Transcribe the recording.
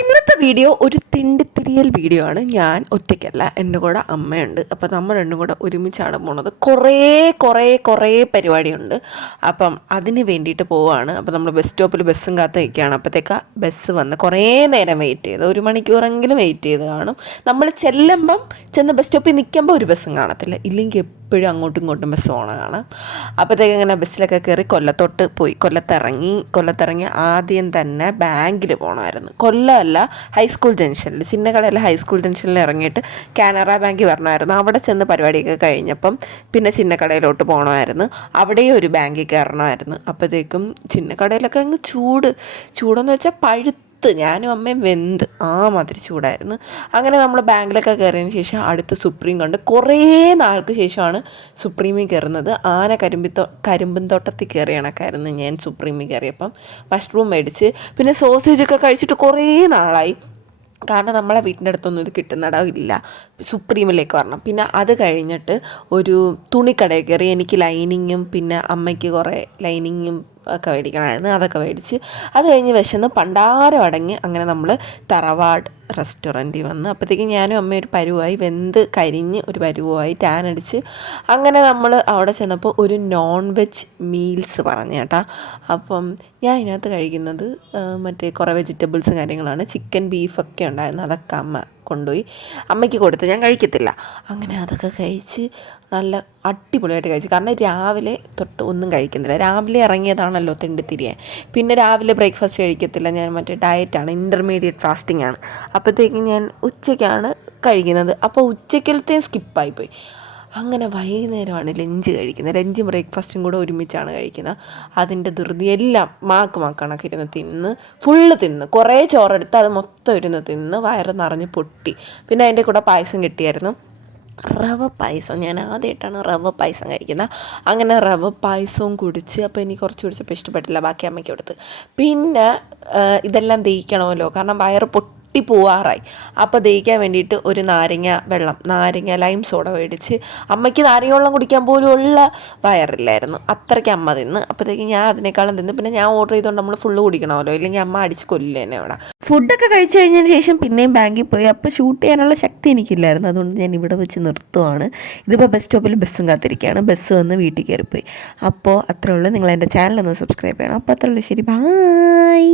ഇന്നത്തെ വീഡിയോ ഒരു തിണ്ടിത്തിരിയൽ വീഡിയോ ആണ്. ഞാൻ ഒറ്റയ്ക്കല്ല, എൻ്റെ കൂടെ അമ്മയുണ്ട്. അപ്പോൾ നമ്മൾ രണ്ടും കൂടെ ഒരുമിച്ചാണ് പോണത്. കുറേ പരിപാടിയുണ്ട്. അപ്പം അതിന് വേണ്ടിയിട്ട് പോവുകയാണ്. അപ്പോൾ നമ്മൾ ബസ് സ്റ്റോപ്പിൽ ബസ്സും കാത്ത് നിൽക്കുകയാണ്. അപ്പോഴത്തേക്ക് ബസ് വന്ന് കുറേ നേരം വെയിറ്റ് ചെയ്ത് 1 മണിക്കൂറെങ്കിലും വെയിറ്റ് ചെയ്ത് കാണും. നമ്മൾ ചെന്ന് ബസ് സ്റ്റോപ്പിൽ നിൽക്കുമ്പോൾ ഒരു ബസ്സും കാണത്തില്ല, ഇല്ലെങ്കിൽ എപ്പോഴും അങ്ങോട്ടും ഇങ്ങോട്ടും ബസ് പോകണ കാണാം. അപ്പോഴത്തേക്ക് ഇങ്ങനെ ബസ്സിലൊക്കെ കയറി കൊല്ലത്തോട്ട് പോയി. കൊല്ലത്തിറങ്ങി ആദ്യം തന്നെ ബാങ്കിൽ പോകണമായിരുന്നു. കൊല്ലമല്ല, ഹൈസ്കൂൾ ജംഗ്ഷനിൽ, ചിന്നക്കടയിലെ ഹൈസ്കൂൾ ജംഗ്ഷനിൽ ഇറങ്ങിയിട്ട് കാനറ ബാങ്കിൽ വരണമായിരുന്നു. അവിടെ ചെന്ന് പരിപാടിയൊക്കെ കഴിഞ്ഞപ്പം പിന്നെ ചിന്നക്കടയിലോട്ട് പോകണമായിരുന്നു. അവിടെയും ഒരു ബാങ്കിൽ കയറണമായിരുന്നു. അപ്പോഴത്തേക്കും ചിന്നക്കടയിലൊക്കെ അങ്ങ് ചൂടെന്ന് വെച്ചാൽ ഞാനും അമ്മയും വെന്ത് മാതിരി ചൂടായിരുന്നു. അങ്ങനെ നമ്മൾ ബാങ്കിലൊക്കെ കയറിയതിന് ശേഷം അടുത്ത് സുപ്രീം കണ്ട്. കുറേ നാൾക്ക് ശേഷമാണ് സുപ്രീമിൽ കയറുന്നത്. കരിമ്പൻ തോട്ടത്തിൽ കയറിയ കണക്കായിരുന്നു ഞാൻ സുപ്രീമിൽ കയറിയപ്പം. മഷ്റൂം മേടിച്ച് പിന്നെ സോസേജൊക്കെ കഴിച്ചിട്ട് കുറേ നാളായി. കാരണം നമ്മളെ വീട്ടിൻ്റെ അടുത്തൊന്നും ഇത് കിട്ടുന്നിടമില്ല. സുപ്രീമിലേക്ക് വരണം. പിന്നെ അത് കഴിഞ്ഞിട്ട് ഒരു തുണിക്കടയിൽ കയറി. എനിക്ക് ലൈനിങ്ങും പിന്നെ അമ്മയ്ക്ക് കുറേ ലൈനിങ്ങും ഒക്കെ മേടിക്കണമായിരുന്നു. അതൊക്കെ മേടിച്ച് അത് കഴിഞ്ഞ് വിശന്ന് പണ്ടാരം അടങ്ങി അങ്ങനെ നമ്മൾ തറവാട് റെസ്റ്റോറൻറ്റിൽ വന്ന്. അപ്പോഴത്തേക്കും ഞാനും അമ്മയും ഒരു പരുവായി, വെന്ത് കരിഞ്ഞ് ഒരു പരുവായി, ടാൻ അടിച്ച്. അങ്ങനെ നമ്മൾ അവിടെ ചെന്നപ്പോൾ ഒരു നോൺ വെജ് മീൽസ് പറഞ്ഞു കേട്ടോ. അപ്പം ഞാൻ ഇതിനകത്ത് കഴിക്കുന്നത് മറ്റേ കുറേ വെജിറ്റബിൾസും കാര്യങ്ങളാണ്. ചിക്കൻ ബീഫൊക്കെ ഉണ്ടായിരുന്നു. അതൊക്കെ അമ്മ കൊണ്ടുപോയി അമ്മയ്ക്ക് കൊടുത്ത്, ഞാൻ കഴിക്കത്തില്ല. അങ്ങനെ അതൊക്കെ കഴിച്ച് നല്ല അടിപൊളിയായിട്ട് കഴിച്ചു. കാരണം രാവിലെ തൊട്ട് ഒന്നും കഴിക്കുന്നില്ല. രാവിലെ ഇറങ്ങിയതാണല്ലോ തെണ്ടിത്തിരിയാൻ. പിന്നെ രാവിലെ ബ്രേക്ക്ഫാസ്റ്റ് കഴിക്കത്തില്ല. ഞാൻ മറ്റേ ഡയറ്റാണ്, ഇൻ്റർമീഡിയറ്റ് ഫാസ്റ്റിംഗ് ആണ്. അപ്പോഴത്തേക്കും ഞാൻ ഉച്ചയ്ക്കാണ് കഴിക്കുന്നത്. അപ്പോൾ ഉച്ചക്കലത്തെയും സ്കിപ്പായിപ്പോയി. അങ്ങനെ വൈകുന്നേരമാണ് ലഞ്ച് കഴിക്കുന്നത്. ലഞ്ചും ബ്രേക്ക്ഫാസ്റ്റും കൂടെ ഒരുമിച്ചാണ് കഴിക്കുന്നത്. അതിൻ്റെ ധൃതി എല്ലാം കണക്ക് ഇരുന്ന് ഫുള്ള് തിന്ന് കുറേ ചോറെടുത്ത് അത് മൊത്തം ഇരുന്ന് തിന്ന് വയറ് നിറഞ്ഞ് പൊട്ടി. പിന്നെ അതിൻ്റെ കൂടെ പായസം കിട്ടിയായിരുന്നു, റവ പായസം. ഞാൻ ആദ്യമായിട്ടാണ് റവ പായസം കഴിക്കുന്നത്. അങ്ങനെ റവ പായസവും കുടിച്ച്. അപ്പോൾ എനിക്ക് കുറച്ച് കുടിച്ചപ്പോൾ ഇഷ്ടപ്പെട്ടില്ല, ബാക്കി അമ്മയ്ക്ക് കൊടുത്ത്. പിന്നെ ഇതെല്ലാം ദഹിക്കണമല്ലോ, കാരണം വയറ് പോവാറായി. അപ്പോൾ ദഹിക്കാൻ വേണ്ടിയിട്ട് ഒരു നാരങ്ങ ലൈം സോഡ മേടിച്ച്. അമ്മയ്ക്ക് നാരങ്ങ വെള്ളം കുടിക്കാൻ പോലും ഉള്ള വയറില്ലായിരുന്നു, അത്രയ്ക്ക് അമ്മ തിന്ന്. അപ്പോഴത്തേക്ക് ഞാൻ അതിനേക്കാളും തിന്ന്. പിന്നെ ഞാൻ ഓർഡർ ചെയ്തുകൊണ്ട് നമ്മൾ ഫുള്ള് കുടിക്കണമല്ലോ, ഇല്ലെങ്കിൽ അമ്മ അടിച്ച് കൊല്ലില്ല എന്നെ അവിടെ. ഫുഡൊക്കെ കഴിച്ച് കഴിഞ്ഞതിന് ശേഷം പിന്നെയും ബാങ്കിൽ പോയി. അപ്പോൾ ഷൂട്ട് ചെയ്യാനുള്ള ശക്തി എനിക്കില്ലായിരുന്നു. അതുകൊണ്ട് ഞാൻ ഇവിടെ വെച്ച് നിർത്തുവാണ്. ഇതിപ്പോൾ ബസ് സ്റ്റോപ്പിൽ ബസ്സും കാത്തിരിക്കുകയാണ്. ബസ് വന്ന് വീട്ടിൽ കയറിപ്പോയി. അപ്പോൾ അത്രേ ഉള്ളൂ. നിങ്ങൾ എൻ്റെ ചാനലൊന്ന് സബ്സ്ക്രൈബ് ചെയ്യണം. അപ്പോൾ അത്രേ ഉള്ളൂ. ശരി, ബായ്.